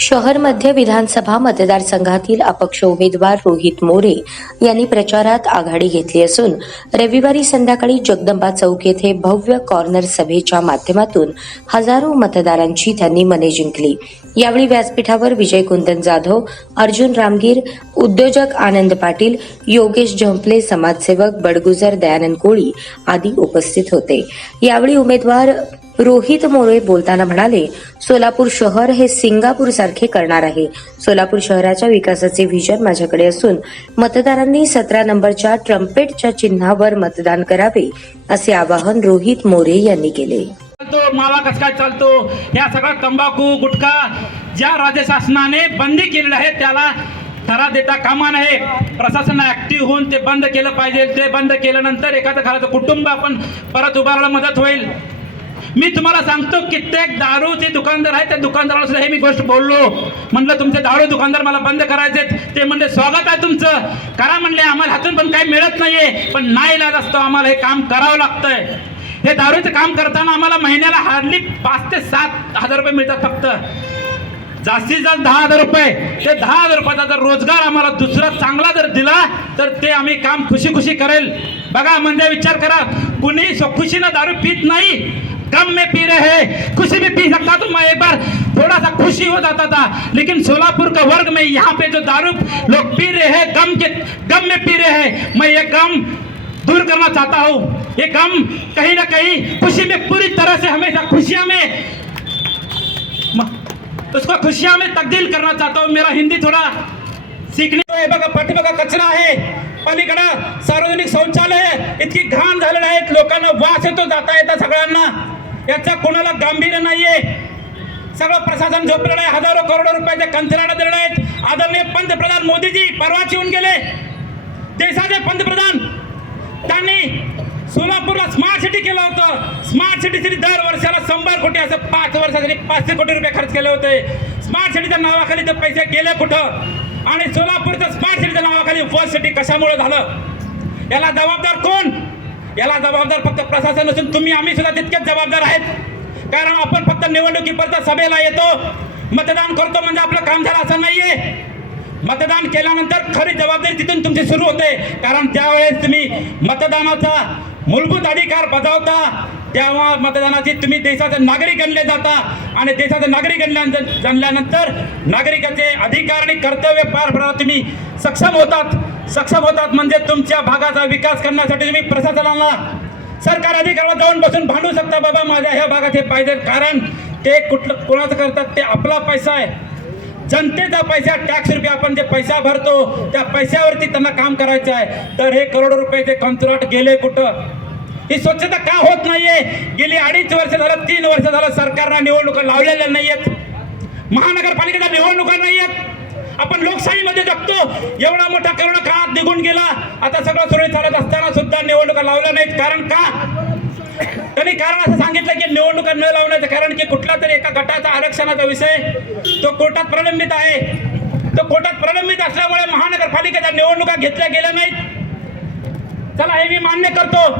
शहर मध्य विधानसभा मतदारसंघातील अपक्ष उमेदवार रोहित मोरे यांनी प्रचारात आघाडी घेतली असून रविवारी संध्याकाळी जगदंबा चौक येथे भव्य कॉर्नर सभेच्या माध्यमातून हजारो मतदारांची त्यांनी मने जिंकली. यावेळी व्यासपीठावर विजय कुंदन जाधव अर्जुन रामगीर उद्योजक आनंद पाटील योगेश झंपले समाजसेवक बडगुजर दयानंद कोळी आदी उपस्थित होते. यावेळी उमेदवार रोहित मोरे बोलताना म्हणाले सोलापूर शहर हे सिंगापूर सारखे करणार आहे. सोलापूर शहराच्या विकासाचे व्हिजन माझ्याकडे असून मतदारांनी सतरा नंबरच्या ट्रम्पेटच्या चिन्हावर मतदान करावे असे आवाहन रोहित मोरे यांनी केले. चालतो मावा कस काय चालतो? या सगळा तंबाखू गुटखा ज्या राज्य शासनाने बंदी केलेलं आहे त्याला थरा देता कामा नये प्रशासन ऍक्टिव्ह होऊन ते बंद केलं पाहिजे. ते बंद केल्यानंतर एखादं घराचं कुटुंब आपण परत उभारायला मदत होईल. मी तुम्हाला सांगतो कित्येक दारूचे दुकानदार आहेत त्या दुकानदाराला सुद्धा हे मी गोष्ट बोललो. म्हणलं तुमचे दारू दुकानदार मला बंद करायचे ते म्हणले स्वागत आहे तुमचं. करा म्हणले आम्हाला हातून पण काही मिळत नाहीये पण नाही इलाज असतो आम्हाला हे काम करावं लागतंय. हे दारूचं काम करताना आम्हाला महिन्याला हार्डली पाच ते सात हजार रुपये मिळतात फक्त. जास्तीत जास्त दहा हजार रुपये. ते दहा हजार रुपयाचा जर रोजगार आम्हाला दुसरा चांगला जर दिला तर ते आम्ही काम खुशी खुशी करेल. बघा म्हणजे विचार करा. कुणी सो- खुशीनं दारू पीत नाही। गम में पी रहे हैं खुशी में पी सकता तो मैं एक बार थोड़ा सा खुशी हो जाता था। लेकिन सोलापुर का वर्ग में यहाँ पे जो दारू लोग पी रहे हैं, गम के, गम में पी रहे हैं, मैं ये गम दूर करना चाहता हूँ। ये गम कहीं ना कहीं खुशी में पूरी तरह से हमेशा खुशियाँ में, उसको खुशियाँ में तब्दील करना चाहता हूँ। मेरा हिंदी थोड़ा सीखने आहे बघा पाठीमागा कचरा आहे. पलीकडं सार्वजनिक शौचालय इतकी घाण झालेलं आहे. लोकांना वास येतो जाता येता सगळ्यांना. याचा कोणाला गांभीर्य नाहीये. सगळं प्रशासन झोपलेलं आहे. हजारो करोडो रुपयाच्या कंत्राट दिलेले आहेत. आदरणीय पंतप्रधान मोदीजी परवाच येऊन गेले. देशाचे पंतप्रधान. त्यांनी सोलापूरला स्मार्ट सिटी केलं होतं. स्मार्ट सिटीसाठी दर वर्षाला शंभर कोटी असं पाच वर्षासाठी पाचशे कोटी रुपये खर्च केले होते. स्मार्ट सिटीच्या नावाखाली ते पैसे गेले कुठं? आणि सोलापूरचं स्मार्ट सिटीच्या नावाखाली फर्स्ट सिटी कशामुळे झालं? याला जबाबदार कोण? याला जबाबदार फक्त प्रशासन असून तुम्ही आम्ही सुद्धा तितकेच जबाबदार आहेत. कारण आपण फक्त निवडणुकीपर्यंत सभेला येतो मतदान करतो म्हणजे आपलं काम झालं असं नाहीये. मतदान केल्यानंतर खरी जबाबदारी तिथून तुमची सुरू होते. कारण त्यावेळेस तुम्ही मतदानाचा मूलभूत अधिकार बजावता तेव्हा मतदानाची तुम्ही देशाचे नागरिक गणले जाता आणि देशाचे नागरिक गणल्यानंतर गणल्यानंतर नागरिकाचे अधिकार आणि कर्तव्य पार पाडायला तुम्ही सक्षम होतात. सक्षम होतात म्हणजे तुमच्या भागाचा विकास करण्यासाठी तुम्ही प्रशासनाला सरकार अधिकाराला जाऊन बसून भांडू शकता. बाबा माझ्या ह्या भागात हे पाहिजे. कारण ते कुठलं कोणाचं करतात? ते आपला पैसा आहे. जनतेचा पैसा टॅक्स रुपये आपण जे पैसा भरतो त्या पैशावरती त्यांना काम करायचं आहे. तर हे करोडो रुपयाचे कंत्राट गेले कुठं? ही स्वच्छता का होत नाहीये? गेली अडीच वर्ष झालं तीन वर्ष झालं सरकारनं निवडणुका लावलेल्या नाहीयेत. महानगरपालिकेला निवडणुका नाहीयेत. आपण लोकशाहीमध्ये जगतो. एवढा मोठा करोना काळात निघून गेला? आता सगळं सुरळीत चालत असताना सुद्धा निवडणुका लावल्या नाहीत. कारण का? त्यांनी कारण असं सांगितलं की निवडणुका न लावण्याचं कारण की कुठला तरी एका गटाचा आरक्षणाचा विषय तो कोर्टात प्रलंबित आहे. तो कोर्टात प्रलंबित असल्यामुळे महानगरपालिकेच्या निवडणुका घेतल्या गेल्या नाहीत. चला हे मी मान्य करतो.